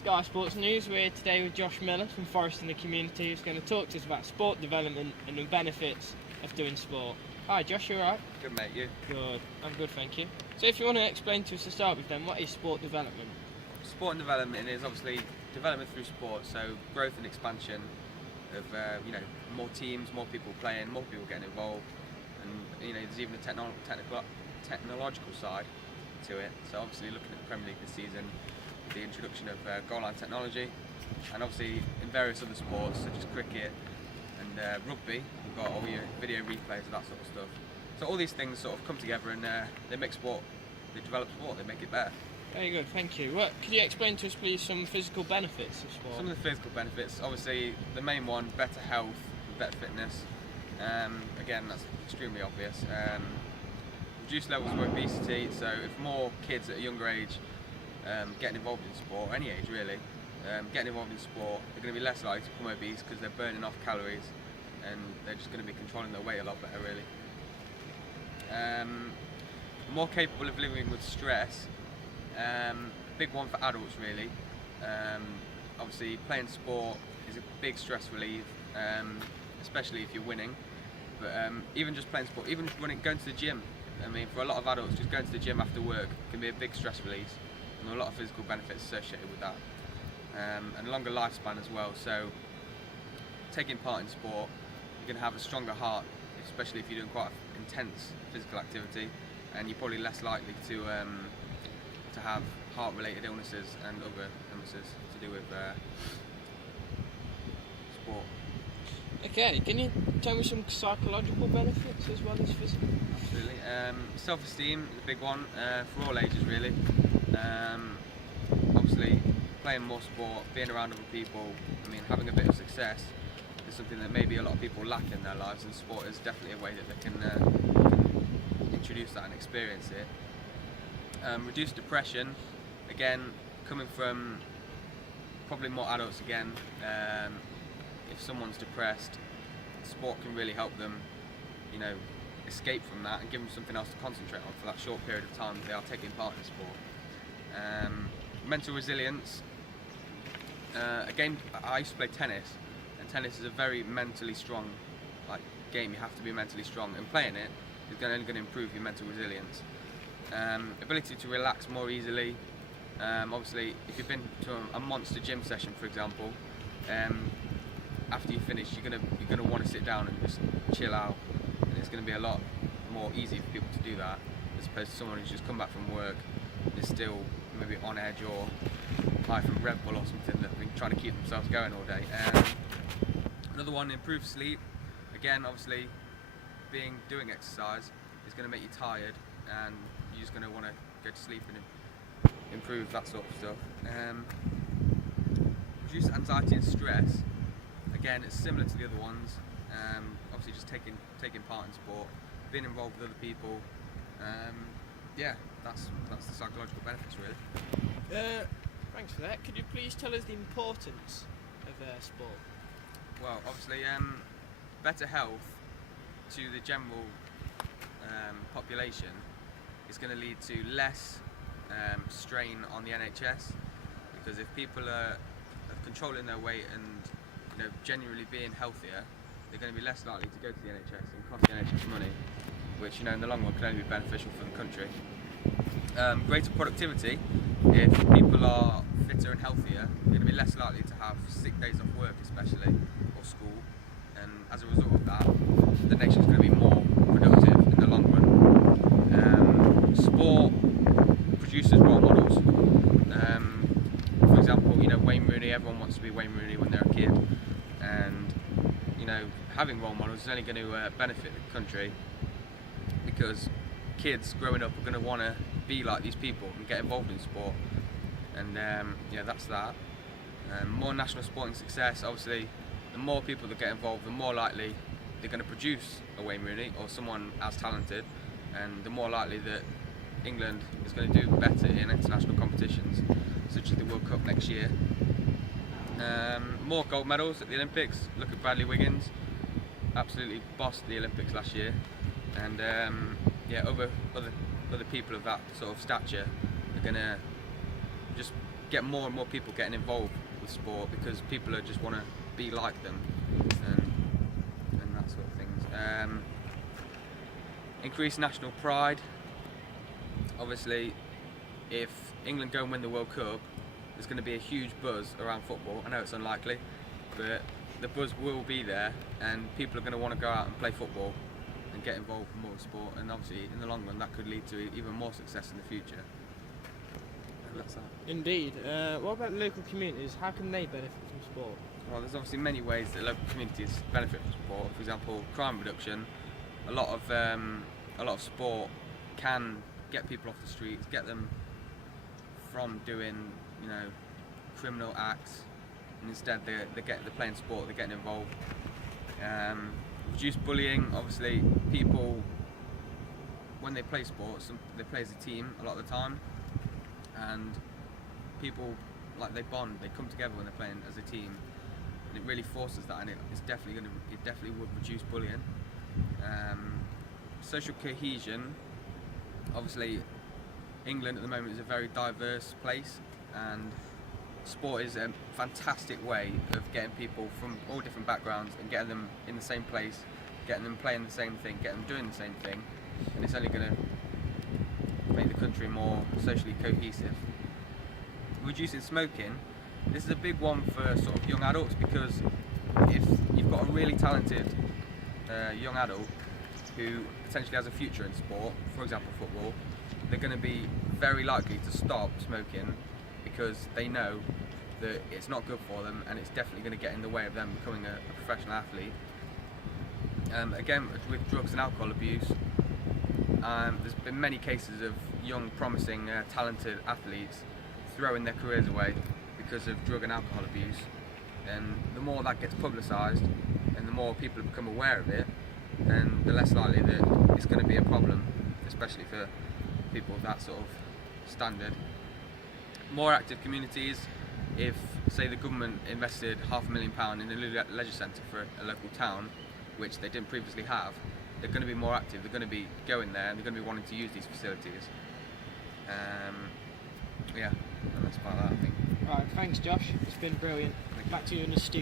Sky Sports News. We're here today with Josh Miller from Forest in the Community, who's going to talk to us about sport development and the benefits of doing sport. Hi Josh, you alright? Good mate, you? Good, I'm good, thank you. So if you want to explain to us to start with then, what is sport development? Sport and development is obviously development through sport, so growth and expansion of more teams, more people playing, more people getting involved, and there's even a technological side to it. So obviously looking at the Premier League this season, the introduction of goal line technology, and obviously in various other sports such as cricket and rugby, we've got all your video replays and that sort of stuff. So all these things sort of come together and they make sport, they develop sport, they make it better. Very good, thank you. Could you explain to us please some physical benefits of sport? Some of the physical benefits, obviously the main one, better health, better fitness. Again, that's extremely obvious. Reduced levels of obesity, so if more kids at a younger age getting involved in sport, or any age really, getting involved in sport, they're going to be less likely to become obese because they're burning off calories and they're just going to be controlling their weight a lot better really. More capable of living with stress, big one for adults really. Obviously playing sport is a big stress relief, especially if you're winning, but even just playing sport, even going to the gym, I mean for a lot of adults just going to the gym after work can be a big stress release, and there are a lot of physical benefits associated with that, and longer lifespan as well. So taking part in sport, you're going to have a stronger heart, especially if you're doing quite intense physical activity, and you're probably less likely to have heart-related illnesses and other illnesses to do with sport. Okay, can you tell me some psychological benefits as well as physical? Absolutely. Self-esteem is a big one for all ages really. Obviously playing more sport, being around other people, I mean having a bit of success is something that maybe a lot of people lack in their lives, and sport is definitely a way that they can introduce that and experience it. Reduce depression, again coming from probably more adults again. If someone's depressed, sport can really help them, escape from that and give them something else to concentrate on for that short period of time that they are taking part in sport. Mental resilience. Again, I used to play tennis, and tennis is a very mentally strong game. You have to be mentally strong, and playing it is only going to improve your mental resilience. Ability to relax more easily. Obviously, if you've been to a monster gym session, for example, after you finish, you're gonna want to sit down and just chill out, and it's going to be a lot more easy for people to do that, as opposed to someone who's just come back from work and is still maybe on edge or high from Red Bull or something, that have been trying to keep themselves going all day. Another one, improved sleep. Again, obviously, doing exercise is going to make you tired, and you're just going to want to go to sleep and improve that sort of stuff. Reduce anxiety and stress. Again, it's similar to the other ones. Obviously, just taking part in sport, being involved with other people. That's the psychological benefits really. Thanks for that. Could you please tell us the importance of sport? Well, obviously, better health to the general population is going to lead to less strain on the NHS, because if people are controlling their weight and genuinely being healthier, they're going to be less likely to go to the NHS and cost the NHS money, which in the long run can only be beneficial for the country. Greater productivity. If people are fitter and healthier, they're going to be less likely to have sick days off work especially, or school, and as a result of that, the nation's going to be more productive in the long run. Sport produces role models. For example, Wayne Rooney, everyone wants to be Wayne Rooney when they're a kid, and having role models is only going to benefit the country, because kids growing up are going to want to be like these people and get involved in sport, and that's that. More national sporting success. Obviously, the more people that get involved, the more likely they're going to produce a Wayne Rooney or someone as talented, and the more likely that England is going to do better in international competitions such as the World Cup next year. More gold medals at the Olympics. Look at Bradley Wiggins, absolutely bossed the Olympics last year, and other people of that sort of stature are going to just get more and more people getting involved with sport because people just want to be like them and that sort of things. Increase national pride. Obviously, if England go and win the World Cup, there's going to be a huge buzz around football. I know it's unlikely, but the buzz will be there, and people are going to want to go out and play football and get involved in more sport, and obviously in the long run that could lead to even more success in the future. And that's that. Indeed. What about local communities? How can they benefit from sport? Well, there's obviously many ways that local communities benefit from sport. For example, crime reduction. A lot of sport can get people off the streets, get them from doing, criminal acts, and instead they're playing sport, they're getting involved. Reduce bullying. Obviously, people, when they play sports, they play as a team a lot of the time, and people, they bond, they come together when they're playing as a team, and it really forces that, and it definitely would reduce bullying. Social cohesion. Obviously, England at the moment is a very diverse place, and sport is a fantastic way of getting people from all different backgrounds and getting them in the same place, getting them playing the same thing, getting them doing the same thing, and it's only going to make the country more socially cohesive. Reducing smoking. This is a big one for sort of young adults, because if you've got a really talented young adult who potentially has a future in sport, for example football, they're going to be very likely to stop smoking because they know that it's not good for them, and it's definitely going to get in the way of them becoming a professional athlete. Again, with drugs and alcohol abuse, there's been many cases of young, promising, talented athletes throwing their careers away because of drug and alcohol abuse. And the more that gets publicised and the more people become aware of it, then the less likely that it's going to be a problem, especially for people of that sort of standard. More active communities. If, say, the government invested £500,000 in a leisure centre for a local town, which they didn't previously have, they're going to be more active, they're going to be going there, and they're going to be wanting to use these facilities. Yeah, and that's about that, I think. Right, thanks Josh, it's been brilliant. Back to you in the studio.